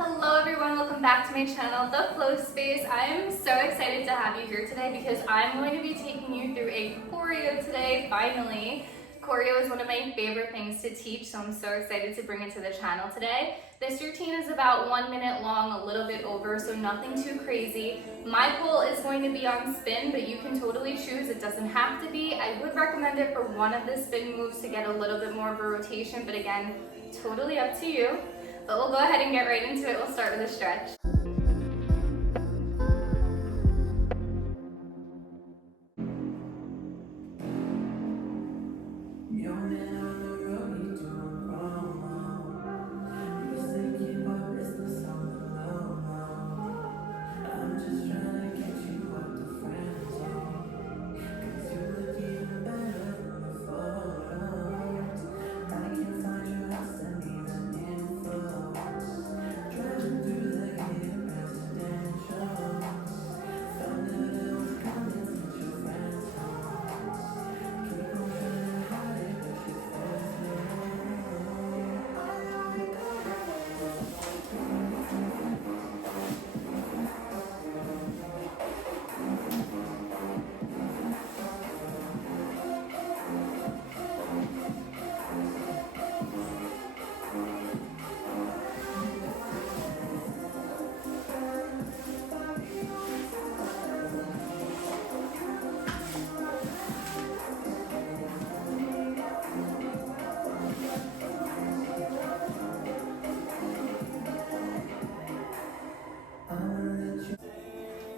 Hello everyone, welcome back to my channel, The Flow Space. I am so excited to have you here today because I'm going to be taking you through a choreo today, finally. Choreo is one of my favorite things to teach, so I'm so excited to bring it to the channel today. This routine is about 1 minute long, a little bit over, so nothing too crazy. My pole is going to be on spin, but you can totally choose, it doesn't have to be. I would recommend it for one of the spin moves to get a little bit more of a rotation, but again, totally up to you. But we'll go ahead and get right into it. We'll start with a stretch.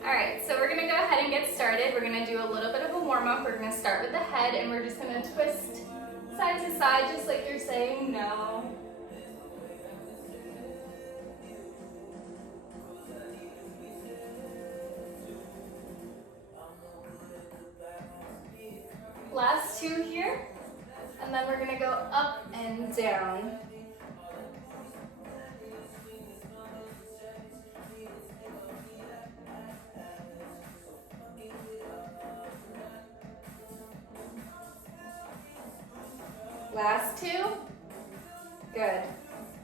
Alright, so we're going to go ahead and get started. We're going to do a little bit of a warm-up. We're going to start with the head and we're just going to twist side to side just like you're saying no. Last two here, and then we're going to go up and down. Last two, good.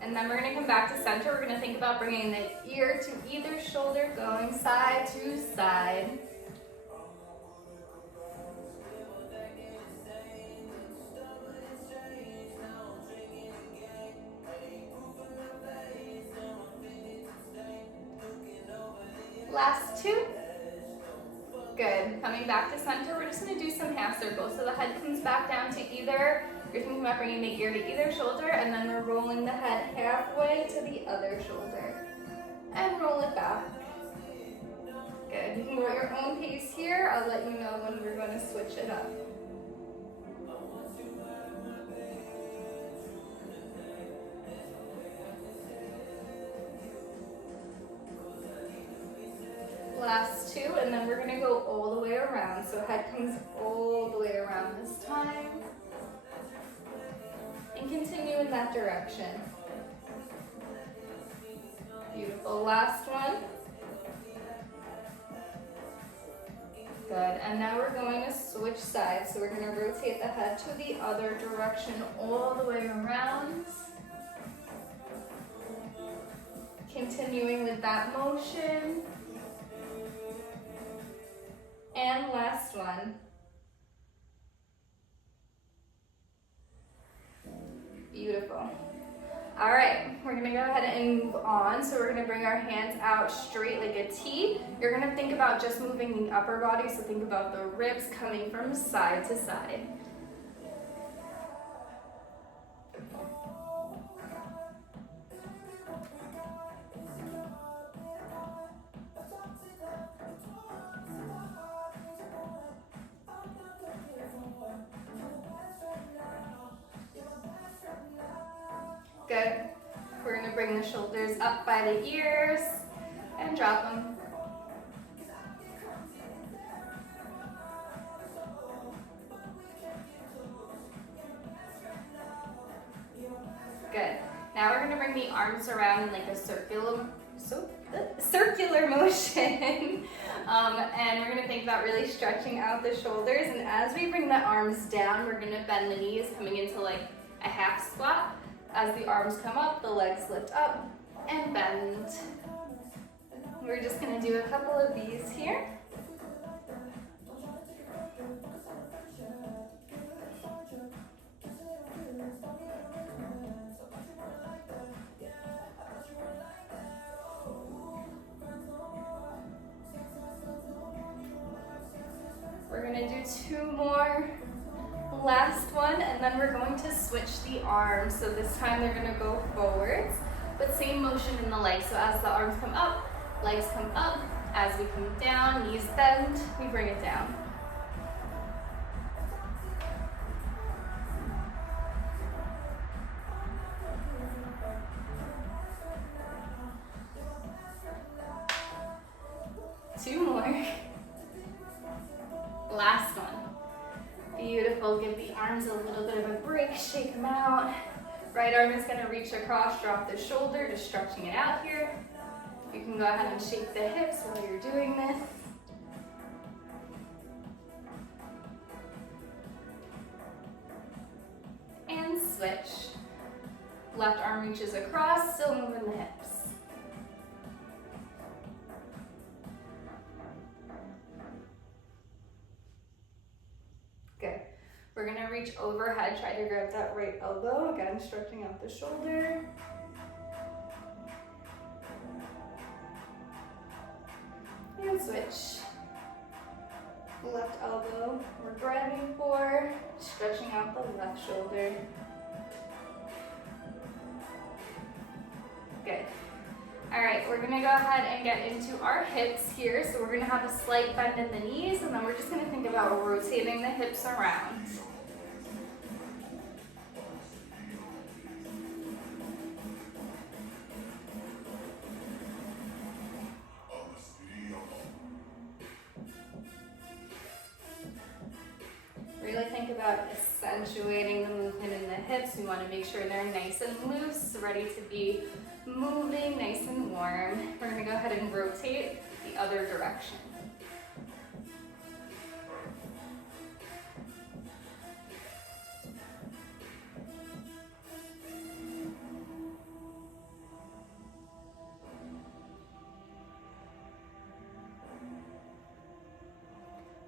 And then we're going to come back to center. We're going to think about bringing the ear to either shoulder, going side to side. Last two. Good. Coming back to center, we're just going to do some half circles. So the head comes back down to either, you're thinking about bringing the ear to either shoulder, and then we're rolling the head halfway to the other shoulder. And roll it back. Good. You can go at your own pace here. I'll let you know when we're going to switch it up. Last two, and then we're going to go all the way around. So head comes all the way around this time. And continue in that direction. Beautiful. Last one. Good. And now we're going to switch sides. So we're going to rotate the head to the other direction all the way around. Continuing with that motion. And last one. Beautiful. All right, we're gonna go ahead and move on. So we're gonna bring our hands out straight like a T. You're gonna think about just moving the upper body, so think about the ribs coming from side to side. Good. We're going to bring the shoulders up by the ears and drop them. Good. Now we're going to bring the arms around in like a circular motion. And we're going to think about really stretching out the shoulders. And as we bring the arms down, we're going to bend the knees, coming into like a half squat. As the arms come up, the legs lift up. and bend. We're just gonna do a couple of these here. We're gonna do 2 more. Last one, and then we're going to switch the arms. So this time they're gonna go forwards, but same motion in the legs. So as the arms come up, legs come up. As we come down, knees bend, we bring it down. Two more. Last one. Beautiful. Give the arms a little bit of a break, shake them out. Right arm is going to reach across, drop the shoulder, just stretching it out here. You can go ahead and shake the hips while you're doing this. And switch. Left arm reaches across, still moving the hips. Good. We're gonna reach overhead, try to grab that right elbow. Again, stretching out the shoulder. And switch. Left elbow, we're grabbing for, stretching out the left shoulder. Good. All right, we're gonna go ahead and get into our hips here. So we're gonna have a slight bend in the knees, and then we're just gonna think about rotating the hips around. Really think about accentuating the movement in the hips. We want to make sure they're nice and loose, ready to be moving, nice and warm. We're going to go ahead and rotate the other direction.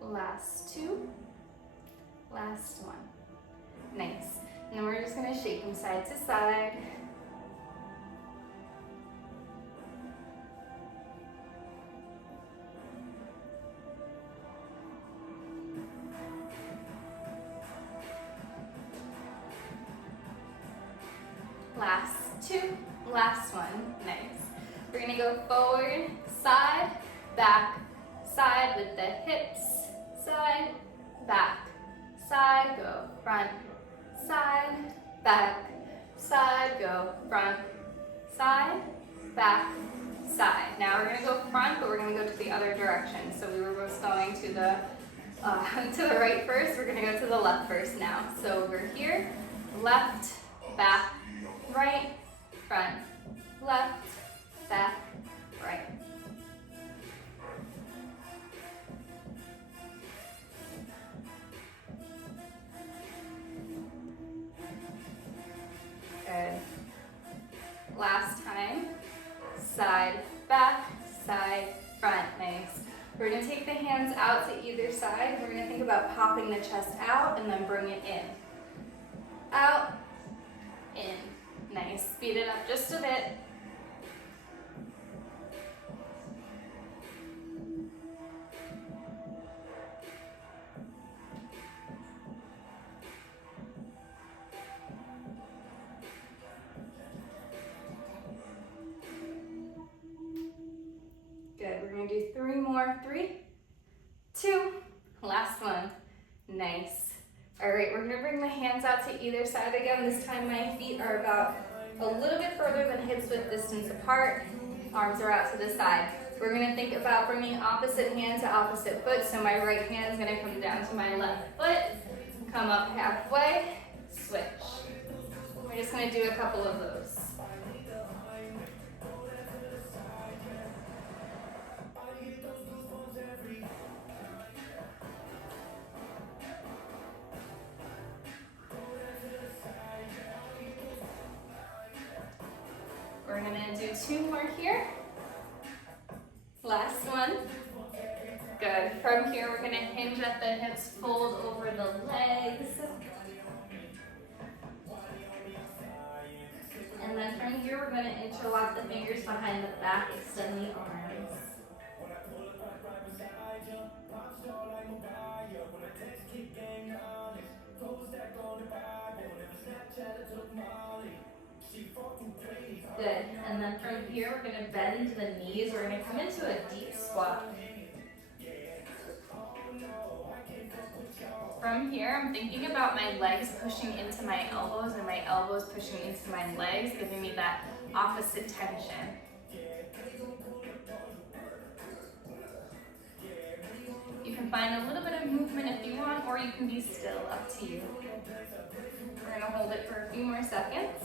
Last 2. Last one. Nice. And then we're just going to shake them side to side. Last 2. Last one. Nice. We're going to go forward, side, back, side with the hips, side, back, side, go front, side, back, side, go front, side, back, side. Now we're going to go front, but we're going to go to the other direction. So we were both going to the right first. We're going to go to the left first now. So we're here, left, back, right, front, left, back, right. Good. Last time, side, back, side, front. Nice. We're going to take the hands out to either side. We're going to think about popping the chest out and then bring it in. Out, in. Nice. Speed it up just a bit. Good. We're going to do 3 more. 3, 2, last one. Nice. All right, we're gonna bring the hands out to either side again. This time my feet are about a little bit further than hips width distance apart. Arms are out to the side. We're gonna think about bringing opposite hand to opposite foot. So my right hand is gonna come down to my left foot, come up halfway, switch. We're just gonna do a couple of those. We're gonna do 2 more here. Last one. Good. From here, we're gonna hinge at the hips, fold over the legs. And then from here, we're gonna interlock the fingers behind the back, extend the arms. Good. And then from here, we're going to bend the knees. We're going to come into a deep squat. From here, I'm thinking about my legs pushing into my elbows and my elbows pushing into my legs, giving me that opposite tension. You can find a little bit of movement if you want, or you can be still, up to you. We're going to hold it for a few more seconds.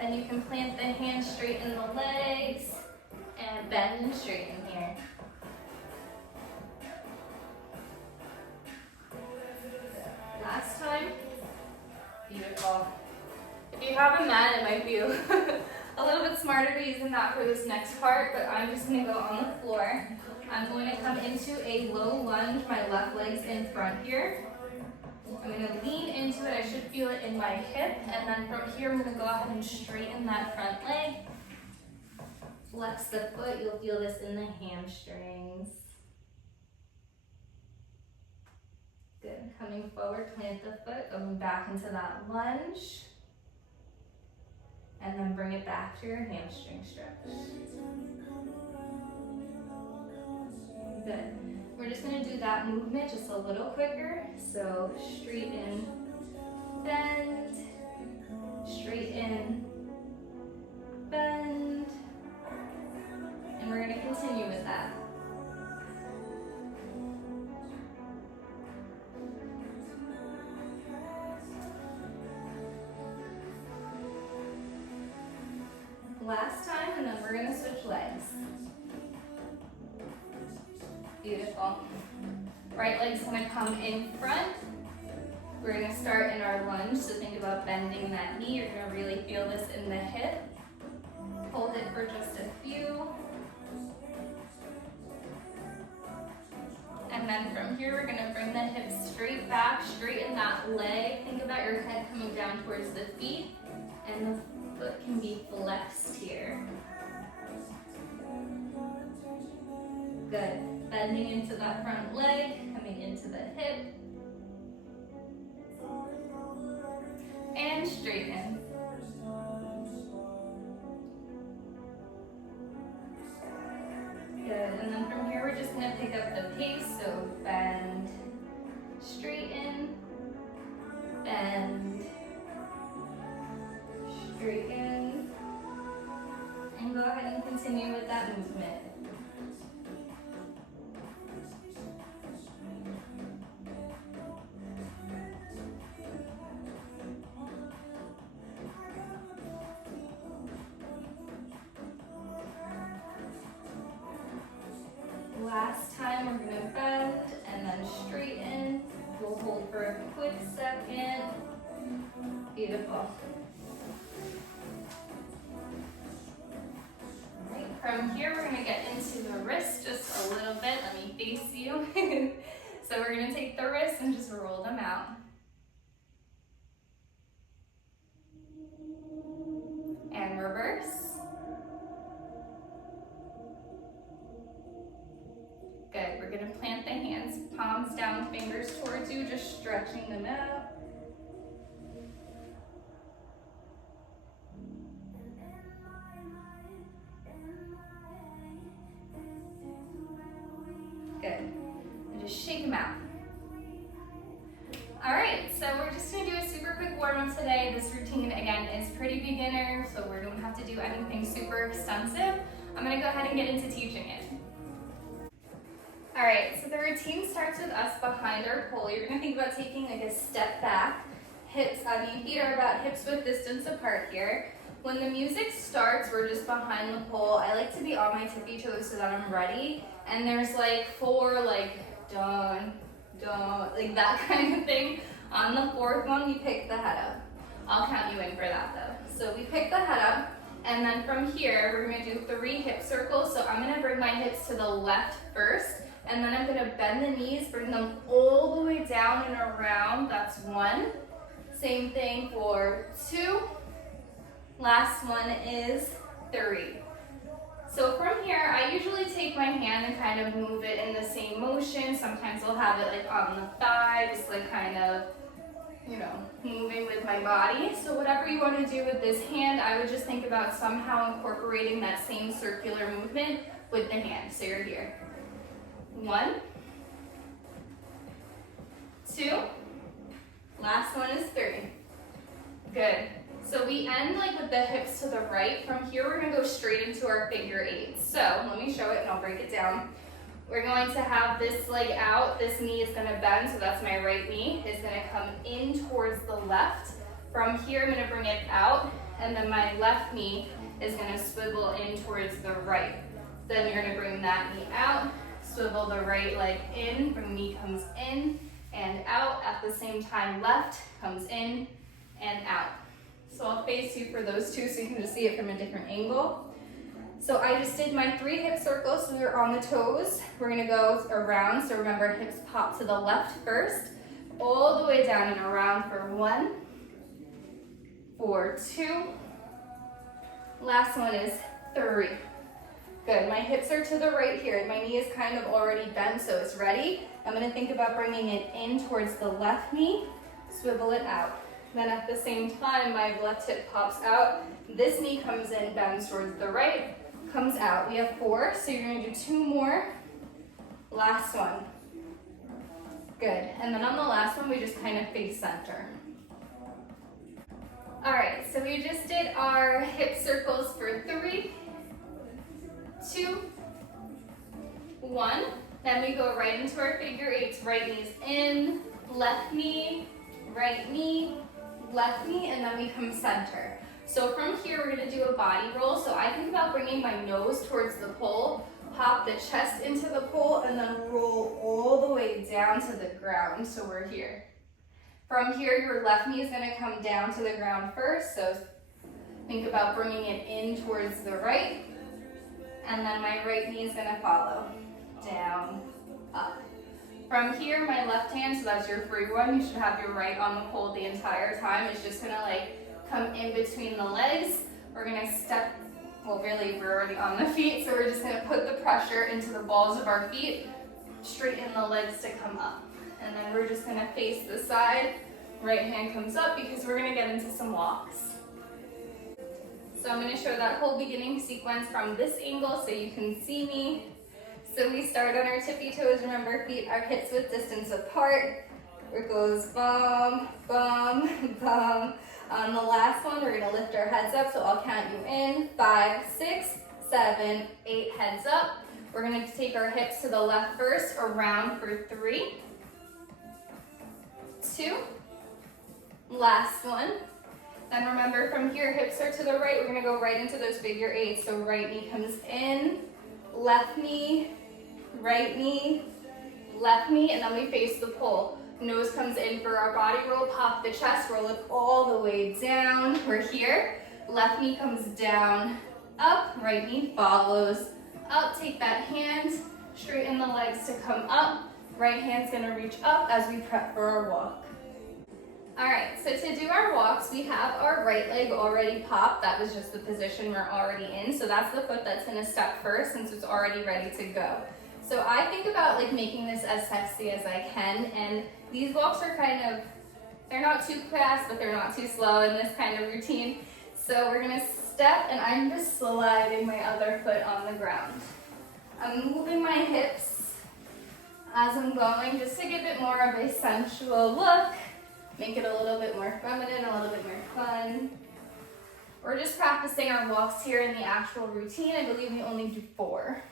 Then you can plant the hands, straighten the legs, and bend and straighten here. Last time. Beautiful. If you have a mat, it might be a little bit smarter to using that for this next part, but I'm just going to go on the floor. I'm going to come into a low lunge, my left leg's in front here. I'm going to lean into it. I should feel it in my hip. And then from here, I'm going to go ahead and straighten that front leg. Flex the foot. You'll feel this in the hamstrings. Good. Coming forward, plant the foot, going back into that lunge. And then bring it back to your hamstring stretch. Good. We're just going to do that movement just a little quicker. So straighten, bend, straighten, bend. And we're going to continue with that. Last time, and then we're going to switch legs. Beautiful. Right leg's going to come in front. We're going to start in our lunge, so think about bending that knee. You're going to really feel this in the hip. Hold it for just a few. And then from here, we're going to bring the hips straight back, straighten that leg. Think about your head coming down towards the feet, and the foot can be flexed here. Good. Bending into that front leg, coming into the hip. And straighten. Good. And then from here, we're just going to pick up the pace. So bend, straighten, bend, straighten. And go ahead and continue with that movement. Last time, we're going to bend and then straighten. We'll hold for a quick second. Beautiful. Right, from here, we're going to get into the wrist just a little bit. Let me face you. So we're going to take the wrists and just roll them out. And reverse. Good. We're going to plant the hands, palms down, fingers towards you, just stretching them out. Good. And just shake them out. All right, so we're just going to do a super quick warm-up today. This routine, again, is pretty beginner, so we don't have to do anything super extensive. I'm going to go ahead and get into teaching it. All right, so the routine starts with us behind our pole. You're gonna think about taking like a step back. Hips, feet are about hips width distance apart here. When the music starts, we're just behind the pole. I like to be on my tippy toes so that I'm ready. And there's like 4, like, dun, dun, like that kind of thing. On the 4th one, you pick the head up. I'll count you in for that though. So we pick the head up, and then from here, we're gonna do 3 hip circles. So I'm gonna bring my hips to the left first, and then I'm gonna bend the knees, bring them all the way down and around. That's 1. Same thing for 2. Last one is 3. So from here, I usually take my hand and kind of move it in the same motion. Sometimes I'll have it like on the thigh, just like kind of, you know, moving with my body. So whatever you want to do with this hand, I would just think about somehow incorporating that same circular movement with the hand. So you're here. 1, 2, last one is 3. Good. So we end like with the hips to the right. From here, we're gonna go straight into our figure 8. So let me show it and I'll break it down. We're going to have this leg out. This knee is gonna bend, so that's my right knee. It's gonna come in towards the left. From here, I'm gonna bring it out, and then my left knee is gonna swivel in towards the right. Then you're gonna bring that knee out, swivel the right leg in, bring knee comes in and out. At the same time, left comes in and out. So I'll face you for those two so you can just see it from a different angle. So I just did my 3 hip circles, so we're on the toes. We're gonna go around, so remember hips pop to the left first, all the way down and around for 1, for 2, last one is 3. Good, my hips are to the right here. My knee is kind of already bent, so it's ready. I'm gonna think about bringing it in towards the left knee, swivel it out. Then at the same time, my left hip pops out. This knee comes in, bends towards the right, comes out. We have 4, so you're gonna do 2 more. Last one. Good, and then on the last one, we just kind of face center. All right, so we just did our hip circles for 3, 2, 1. Then we go right into our figure 8s. Right knee's in, left knee, right knee, left knee, and then we come center. So from here, we're gonna do a body roll. So I think about bringing my nose towards the pole, pop the chest into the pole, and then roll all the way down to the ground. So we're here. From here, your left knee is gonna come down to the ground first. So think about bringing it in towards the right. And then my right knee is gonna follow. Down, up. From here, my left hand, so that's your free one. You should have your right on the pole the entire time. It's just gonna like come in between the legs. We're gonna step, well really we're already on the feet, so we're just gonna put the pressure into the balls of our feet, straighten the legs to come up. And then we're just gonna face the side. Right hand comes up because we're gonna get into some walks. So I'm gonna show that whole beginning sequence from this angle so you can see me. So we start on our tippy toes. Remember, feet are hips width distance apart. It goes bum, bum, bum. On the last one, we're gonna lift our heads up, so I'll count you in. 5, 6, 7, 8, heads up. We're gonna take our hips to the left first, around for 3, 2, last one. Then remember, from here, hips are to the right. We're gonna go right into those figure 8s. So right knee comes in, left knee, right knee, left knee, and then we face the pole. Nose comes in for our body roll, pop the chest, roll it all the way down. We're here. Left knee comes down, up, right knee follows up. Take that hand, straighten the legs to come up. Right hand's gonna reach up as we prep for our walk. All right, so to do our walks, we have our right leg already popped. That was just the position we're already in. So that's the foot that's gonna step first since it's already ready to go. So I think about like making this as sexy as I can, and these walks are kind of, they're not too fast, but they're not too slow in this kind of routine. So we're gonna step, and I'm just sliding my other foot on the ground. I'm moving my hips as I'm going, just to give it more of a sensual look. Make it a little bit more feminine, a little bit more fun. We're just practicing our walks here in the actual routine. I believe we only do 4.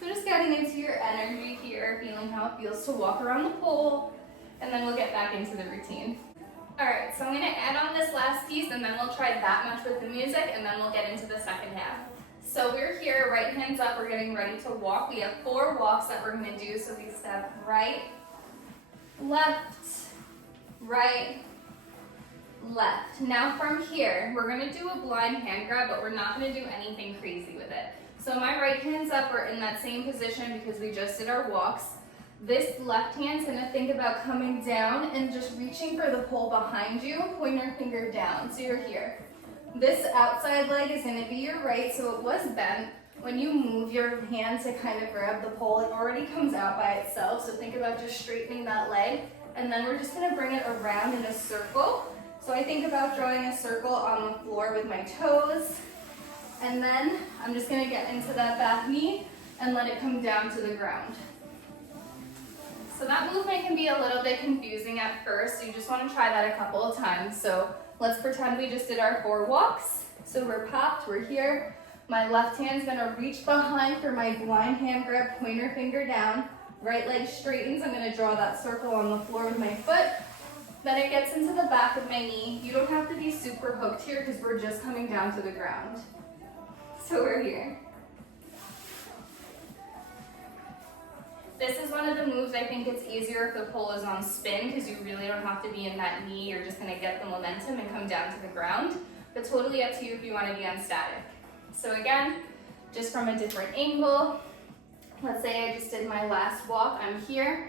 So just getting into your energy here, feeling how it feels to walk around the pole, and then we'll get back into the routine. All right, so I'm gonna add on this last piece, and then we'll try that much with the music, and then we'll get into the second half. So we're here, right hands up, we're getting ready to walk. We have 4 walks that we're gonna do, so we step right, left, right, left. Now from here, we're gonna do a blind hand grab, but we're not gonna do anything crazy with it. So my right hand's up, we're in that same position because we just did our walks. This left hand's gonna think about coming down and just reaching for the pole behind you, pointer finger down, so you're here. This outside leg is gonna be your right, so it was bent. When you move your hand to kind of grab the pole, it already comes out by itself, so think about just straightening that leg, and then we're just gonna bring it around in a circle. So I think about drawing a circle on the floor with my toes, and then I'm just gonna get into that back knee and let it come down to the ground. So that movement can be a little bit confusing at first, so you just wanna try that a couple of times. So let's pretend we just did our 4 walks. So we're popped, we're here. My left hand's gonna reach behind for my blind hand grab, pointer finger down. Right leg straightens, I'm gonna draw that circle on the floor with my foot. Then it gets into the back of my knee. You don't have to be super hooked here because we're just coming down to the ground. So we're here. This is one of the moves I think it's easier if the pole is on spin because you really don't have to be in that knee. You're just gonna get the momentum and come down to the ground. But totally up to you if you wanna be on static. So again, just from a different angle. Let's say I just did my last walk, I'm here.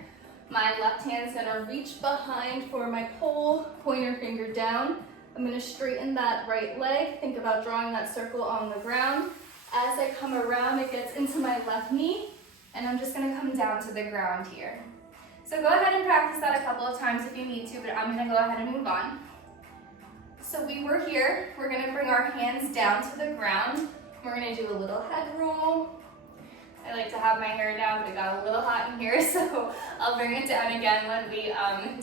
My left hand's gonna reach behind for my pole, pointer finger down. I'm gonna straighten that right leg. Think about drawing that circle on the ground. As I come around, it gets into my left knee, and I'm just gonna come down to the ground here. So go ahead and practice that a couple of times if you need to, but I'm gonna go ahead and move on. So we were here. We're gonna bring our hands down to the ground. We're gonna do a little head roll. I like to have my hair down, but it got a little hot in here, so I'll bring it down again when we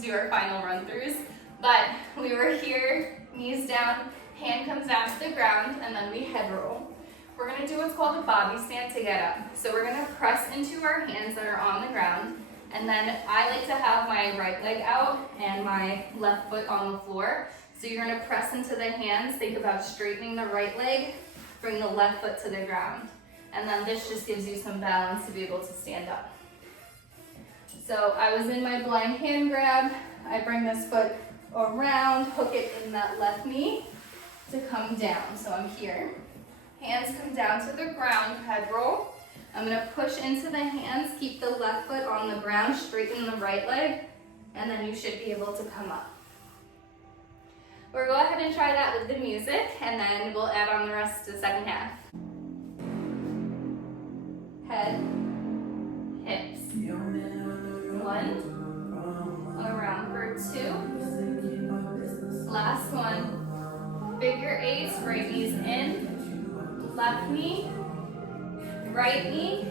do our final run-throughs. But we were here, knees down, hand comes down to the ground, and then we head roll. We're gonna do what's called a bobby stand to get up. So we're gonna press into our hands that are on the ground, and then I like to have my right leg out and my left foot on the floor. So you're gonna press into the hands, think about straightening the right leg, bring the left foot to the ground. And then this just gives you some balance to be able to stand up. So I was in my blind hand grab. I bring this foot around, hook it in that left knee to come down. So I'm here. Hands come down to the ground, head roll. I'm gonna push into the hands, keep the left foot on the ground, straighten the right leg, and then you should be able to come up. We'll go ahead and try that with the music, and then we'll add on the rest to the second half. Head, hips. 1, around for 2. Last one. Figure 8s, right knees in, left knee, right knee,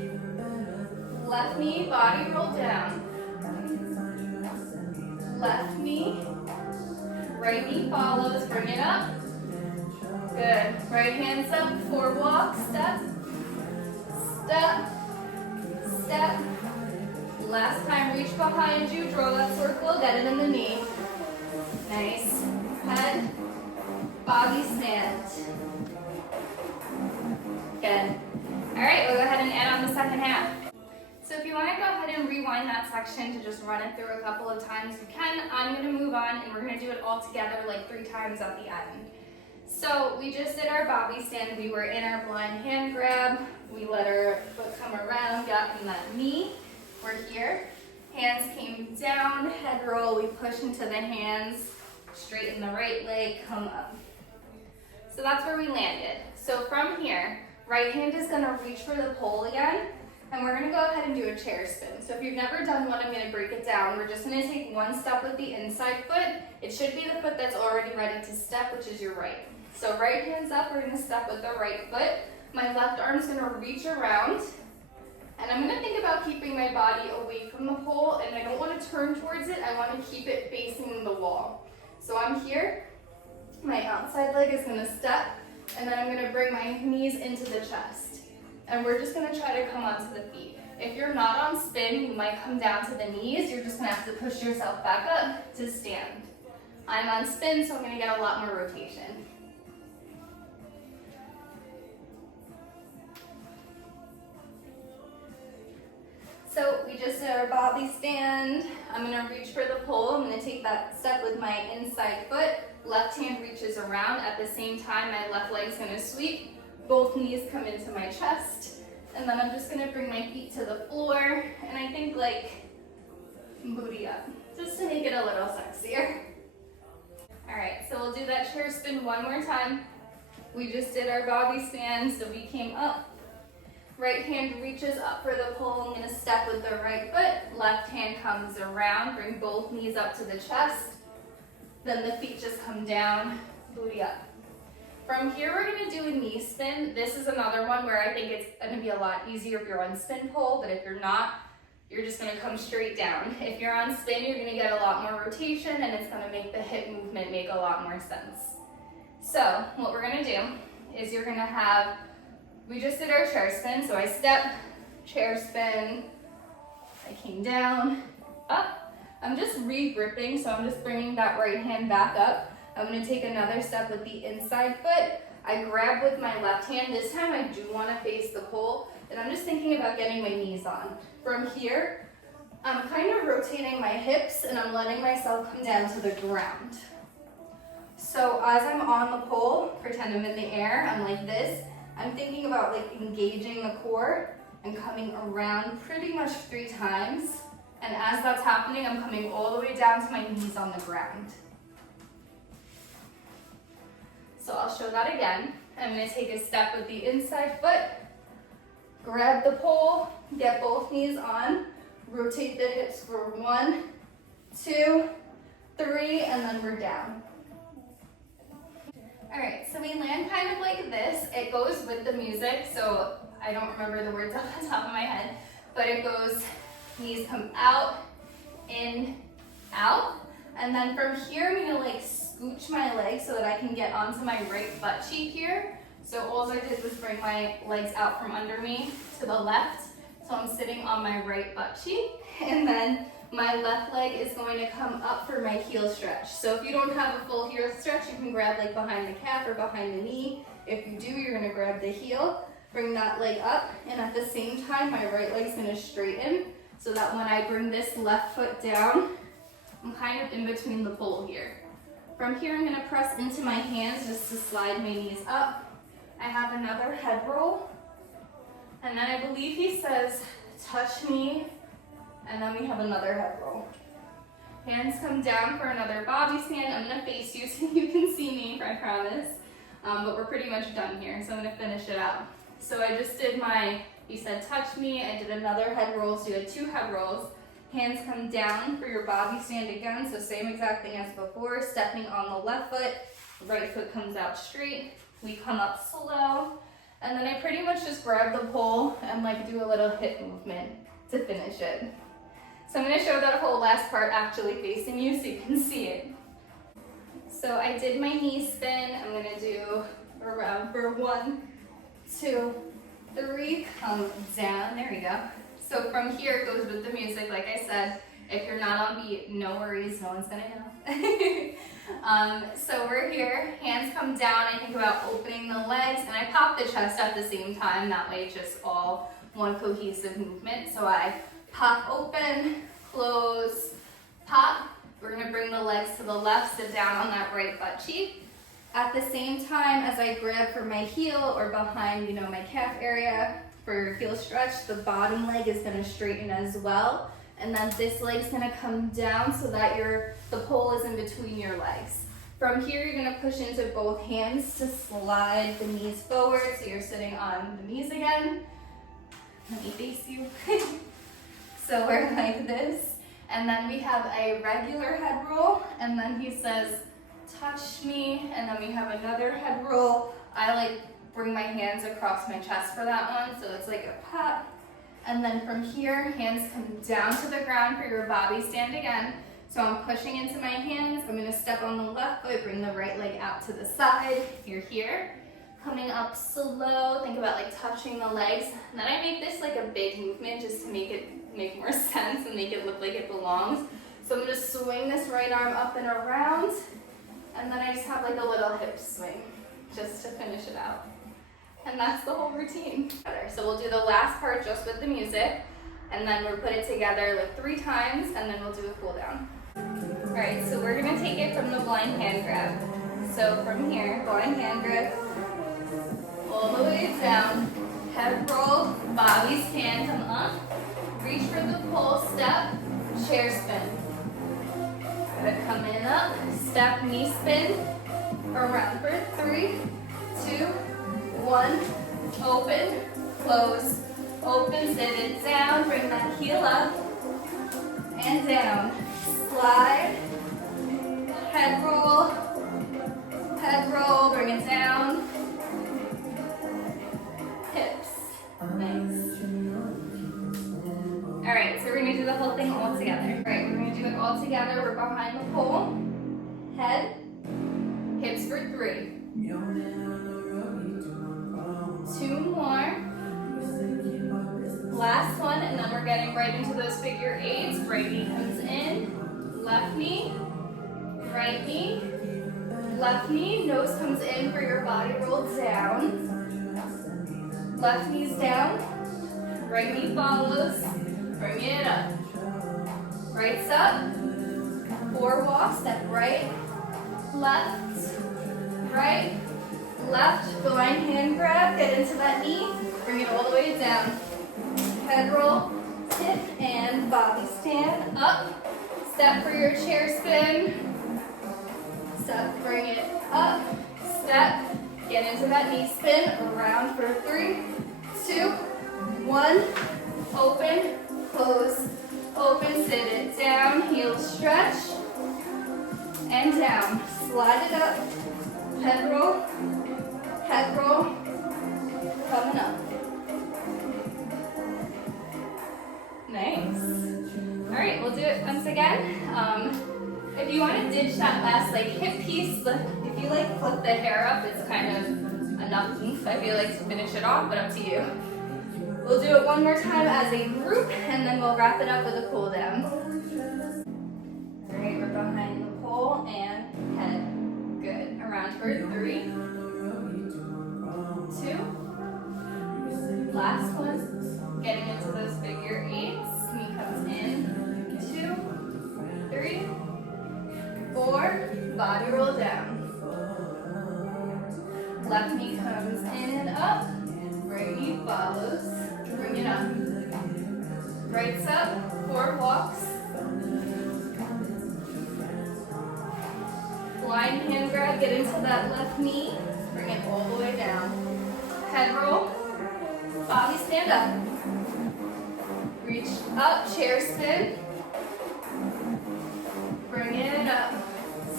left knee, body roll down. Left knee, right knee follows, bring it up. Good. Right hand's up, 4 walks, step. Step, step. Last time, reach behind you, draw that circle, get it in the knee. Nice. Head, bobby stand. Good. All right, we'll go ahead and add on the second half. So if you want to go ahead and rewind that section to just run it through a couple of times, you can. I'm going to move on and we're going to do it all together like 3 times at the end. So we just did our bobby stand. We were in our blind hand grab. We let our foot come around, got in that knee. We're here. Hands came down, head roll. We push into the hands, straighten the right leg, come up. So that's where we landed. So from here, right hand is going to reach for the pole again, and we're going to go ahead and do a chair spin. So if you've never done one, I'm going to break it down. We're just going to take one step with the inside foot. It should be the foot that's already ready to step, which is your right. So right hand's up, we're going to step with the right foot. My left arm's going to reach around, and I'm going to think about keeping my body away from the pole, and I don't want to turn towards it. I want to keep it facing the wall. So I'm here. My outside leg is going to step, and then I'm going to bring my knees into the chest. And we're just going to try to come onto the feet. If you're not on spin, you might come down to the knees. You're just going to have to push yourself back up to stand. I'm on spin, so I'm going to get a lot more rotation. So we just did our bobby stand. I'm going to reach for the pole. I'm going to take that step with my inside foot. Left hand reaches around. At the same time, my left leg's gonna sweep. Both knees come into my chest. And then I'm just gonna bring my feet to the floor. And I think like booty up, just to make it a little sexier. All right, so we'll do that chair spin one more time. We just did our body span, so we came up. Right hand reaches up for the pull. I'm gonna step with the right foot. Left hand comes around, bring both knees up to the chest. Then the feet just come down, booty up. From here, we're gonna do a knee spin. This is another one where I think it's gonna be a lot easier if you're on spin pole, but if you're not, you're just gonna come straight down. If you're on spin, you're gonna get a lot more rotation and it's gonna make the hip movement make a lot more sense. So what we're gonna do is you're gonna have, we just did our chair spin, so I step, chair spin, I came down, up. I'm just re-gripping, so I'm just bringing that right hand back up. I'm gonna take another step with the inside foot. I grab with my left hand. This time I do wanna face the pole, and I'm just thinking about getting my knees on. From here, I'm kind of rotating my hips and I'm letting myself come down to the ground. So as I'm on the pole, pretend I'm in the air, I'm like this. I'm thinking about like engaging the core and coming around pretty much 3 times. And as that's happening, I'm coming all the way down to my knees on the ground. So I'll show that again. I'm gonna take a step with the inside foot, grab the pole, get both knees on, rotate the hips for 1, 2, 3, and then we're down. All right, so we land kind of like this. It goes with the music, so I don't remember the words off the top of my head, but it goes, knees come out, in, out, and then from here I'm gonna like scooch my legs so that I can get onto my right butt cheek here. So all I did was bring my legs out from under me to the left. So I'm sitting on my right butt cheek, and then my left leg is going to come up for my heel stretch. So if you don't have a full heel stretch, you can grab like behind the calf or behind the knee. If you do, you're gonna grab the heel, bring that leg up, and at the same time, my right leg's gonna straighten so that when I bring this left foot down, I'm kind of in between the pole here. From here, I'm gonna press into my hands just to slide my knees up. I have another head roll, and then I believe he says, touch me, and then we have another head roll. Hands come down for another body stand. I'm gonna face you so you can see me, I promise. But we're pretty much done here, so I'm gonna finish it out. So I just did my, he said touch me, I did another head roll, so you had 2 head rolls. Hands come down for your body stand again, so same exact thing as before, stepping on the left foot, right foot comes out straight. We come up slow, and then I pretty much just grab the pole and like do a little hip movement to finish it. So I'm gonna show that whole last part actually facing you so you can see it. So I did my knee spin. I'm gonna do around for 1, 2, 3, come down, there we go. So from here it goes with the music, like I said. If you're not on beat, no worries, no one's gonna know. So we're here, hands come down, I think about opening the legs, and I pop the chest at the same time, that way it's just all one cohesive movement. So I pop open, close, pop. We're gonna bring the legs to the left, sit down on that right butt cheek. At the same time, as I grab for my heel or behind, my calf area for heel stretch, the bottom leg is gonna straighten as well. And then this leg's gonna come down so that the pole is in between your legs. From here, you're gonna push into both hands to slide the knees forward, so you're sitting on the knees again. Let me face you. So we're like this. And then we have a regular head roll, and then he says, touch me, and then we have another head roll. I like bring my hands across my chest for that one, so it's like a pop. And then from here, hands come down to the ground for your body stand again. So I'm pushing into my hands. I'm gonna step on the left foot, bring the right leg out to the side. You're here. Coming up slow, think about like touching the legs. And then I make this like a big movement just to make it make more sense and make it look like it belongs. So I'm gonna swing this right arm up and around. And then I just have like a little hip swing just to finish it out. And that's the whole routine. So we'll do the last part just with the music, and then we'll put it together like 3 times, and then we'll do a cool down. All right, so we're gonna take it from the blind hand grab. So from here, blind hand grip, all the way down, head roll, bobby's hand, come up, reach for the pole, step, chair spin. Good, coming up, step, knee spin, around for 3, 2, 1, open, close, open, sit it down, bring that heel up, and down, slide, head roll, bring it down, hips, nice. All right, so we're gonna do the whole thing all together. All right, we're gonna do it all together. We're behind the pole, head, hips for 3. 2 more. Last one, and then we're getting right into those figure 8s. Right knee comes in, left knee, right knee, left knee, nose comes in for your body roll down. Left knee's down, right knee follows, bring it up. Right's up, 4 walks, step right, left, blind hand grab, get into that knee, bring it all the way down. Head roll, tip, and bobby stand, up, step for your chair spin, step, bring it up, step, get into that knee spin, around for 3, 2, 1, open, close, open, sit it down, heel stretch, and down, slide it up, head roll, coming up. Nice. All right, we'll do it once again. If you want to ditch that last like hip piece, if you like flip the hair up, it's kind of enough oomph, I feel like, to finish it off, but up to you. We'll do it one more time as a group, and then we'll wrap it up with a cool down. All right, we're behind the pole and head. Good. Around for 3, 2. Last one. Getting into those figure 8s. Knee comes in. 2, 3, 4. Body roll down. Left knee comes in and up. Right knee follows. Bring it up. Right's up. 4 walks. Blind hand grab. Get into that left knee. Bring it all the way down. Head roll. Bobby stand up. Reach up. Chair spin. Bring it up.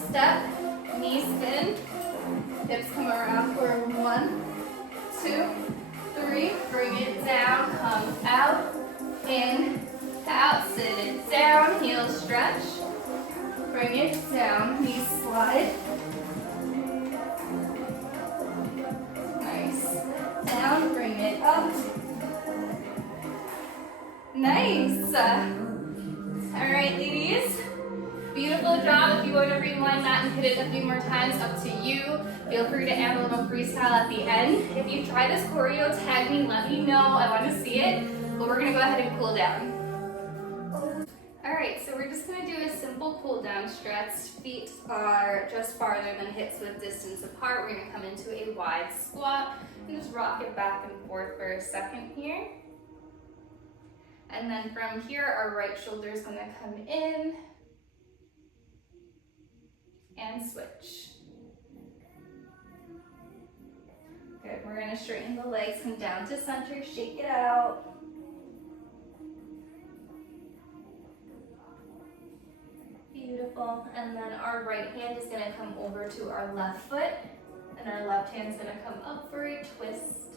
Step. Knee spin. Hips come around for 1, 2, 3. Bring it down. Come out. In. Out. Sit it down. Heel stretch. Bring it down. Knee slide. Nice. Down. Bring it up. Nice. All right, ladies. Beautiful job. If you want to rewind that and hit it a few more times, up to you. Feel free to add a little freestyle at the end. If you try this choreo, tag me, let me know. I want to see it. But we're going to go ahead and cool down. Alright, so we're just going to do a simple cool down stretch. Feet are just farther than hips with distance apart. We're going to come into a wide squat and just rock it back and forth for a second here. And then from here, our right shoulder is going to come in and switch. Good, we're going to straighten the legs, come down to center, shake it out. Beautiful. And then our right hand is going to come over to our left foot, and our left hand is going to come up for a twist.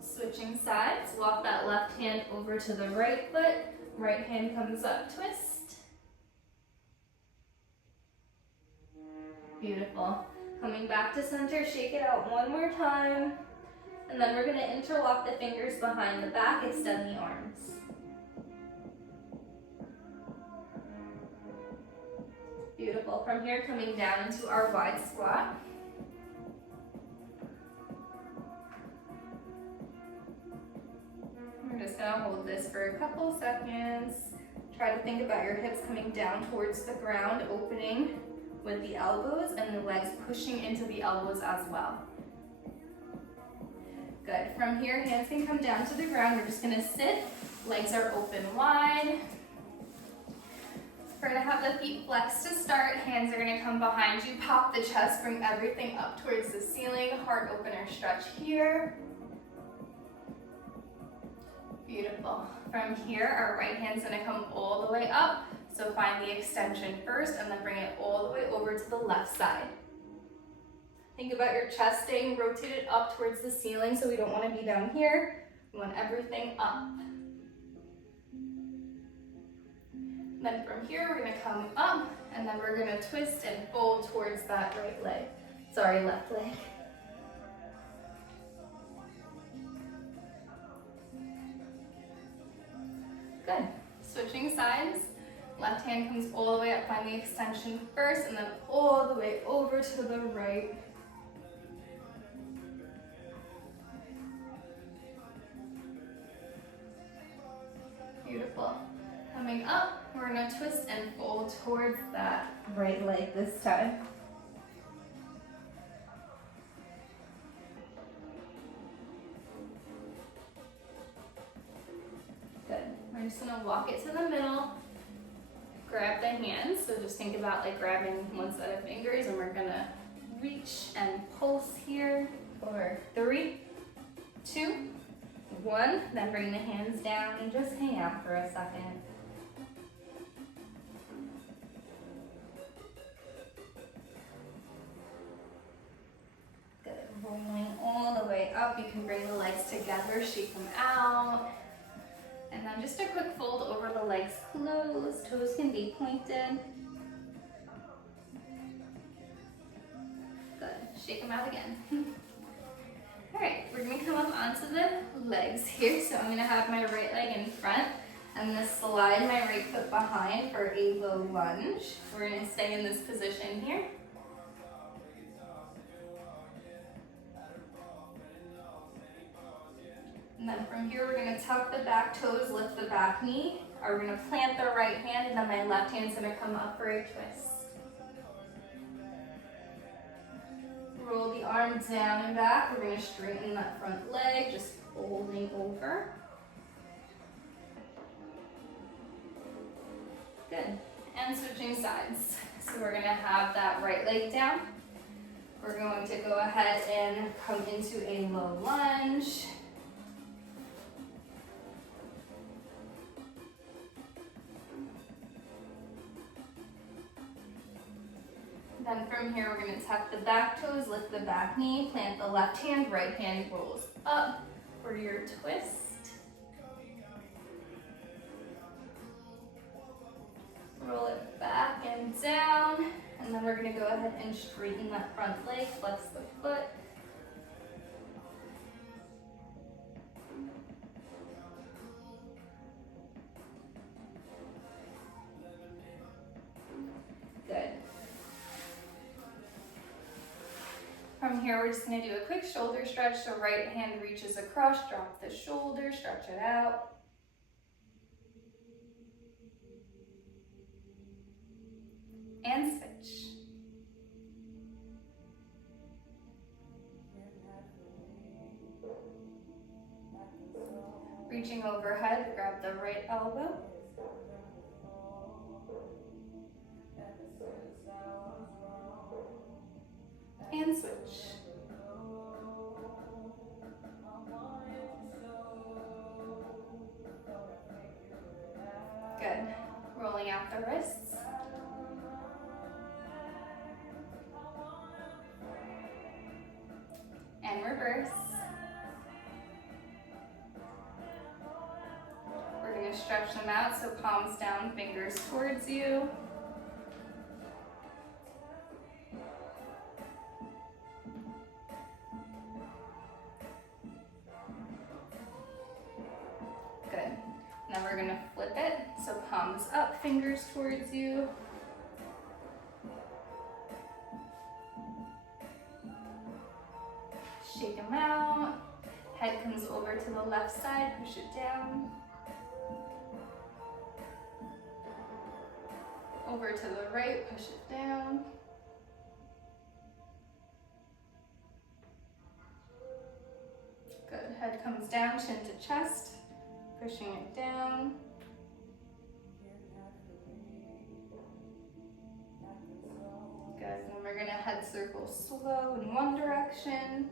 Switching sides, walk that left hand over to the right foot, right hand comes up, twist. Beautiful. Coming back to center, shake it out one more time, and then we're going to interlock the fingers behind the back, extend the arms. Beautiful. From here, coming down into our wide squat. We're just going to hold this for a couple seconds. Try to think about your hips coming down towards the ground, opening with the elbows and the legs pushing into the elbows as well. Good. From here, hands can come down to the ground. We're just gonna sit, legs are open wide. We're gonna have the feet flexed to start. Hands are gonna come behind you. Pop the chest, bring everything up towards the ceiling. Heart opener stretch here. Beautiful. From here, our right hand's gonna come all the way up. So find the extension first and then bring it all the way over to the left side. Think about your chest staying rotated up towards the ceiling, so we don't want to be down here. We want everything up. Then from here, we're going to come up, and then we're going to twist and fold towards that left leg. Good. Switching sides. Left hand comes all the way up, find the extension first, and then all the way over to the right. Beautiful. Coming up, we're gonna twist and fold towards that right leg this time. Good. We're just gonna walk it to the middle. Grab the hands, so just think about like grabbing one set of fingers, and we're gonna reach and pulse here for 3, 2, 1. Then bring the hands down and just hang out for a second. Good. Rolling all the way up. You can bring the legs together, shake them out. And then just a quick fold over the legs closed. Toes can be pointed. Good. Shake them out again. All right, we're gonna come up onto the legs here. So I'm gonna have my right leg in front. I'm gonna slide my right foot behind for a low lunge. We're gonna stay in this position here. And then from here, we're gonna tuck the back toes, lift the back knee. Or we're gonna plant the right hand, and then my left hand's gonna come up for a twist. Roll the arm down and back. We're gonna straighten that front leg, just folding over. Good. And switching sides. So we're gonna have that right leg down. We're going to go ahead and come into a low lunge. Then from here, we're gonna tuck the back toes, lift the back knee, plant the left hand, right hand rolls up for your twist. Roll it back and down, and then we're gonna go ahead and straighten that front leg, flex the foot. Good. From here, we're just gonna do a quick shoulder stretch. So right hand reaches across, drop the shoulder, stretch it out. And switch. Reaching overhead, grab the right elbow. And switch. Good. Rolling out the wrists. And reverse. We're going to stretch them out, so palms down, fingers towards you. Good. Now we're going to flip it, so palms up, fingers towards you. Shake them out. Head comes over to the left side, push it down. over to the right, push it down. Good, head comes down, chin to chest, pushing it down. Good, and we're gonna head circle slow in one direction,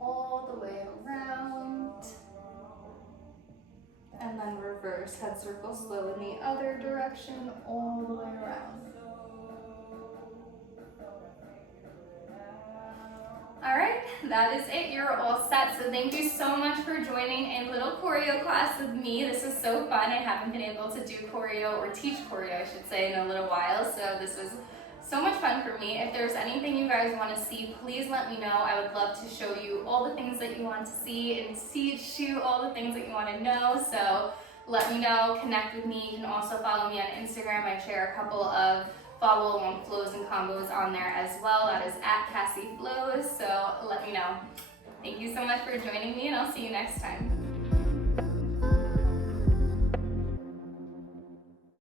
all the way around. And then reverse, head circle slow in the other direction, all the way around. All right, that is it. You're all set. So thank you so much for joining a little choreo class with me. This was so fun. I haven't been able to do choreo, or teach choreo, I should say, in a little while. So this was so much fun for me. If there's anything you guys want to see, please let me know. I would love to show you all the things that you want to see and teach you all the things that you want to know. So let me know, connect with me. You can also follow me on Instagram. I share a couple of follow along flows and combos on there as well. That is at Cassie Flows. So let me know. Thank you so much for joining me, and I'll see you next time.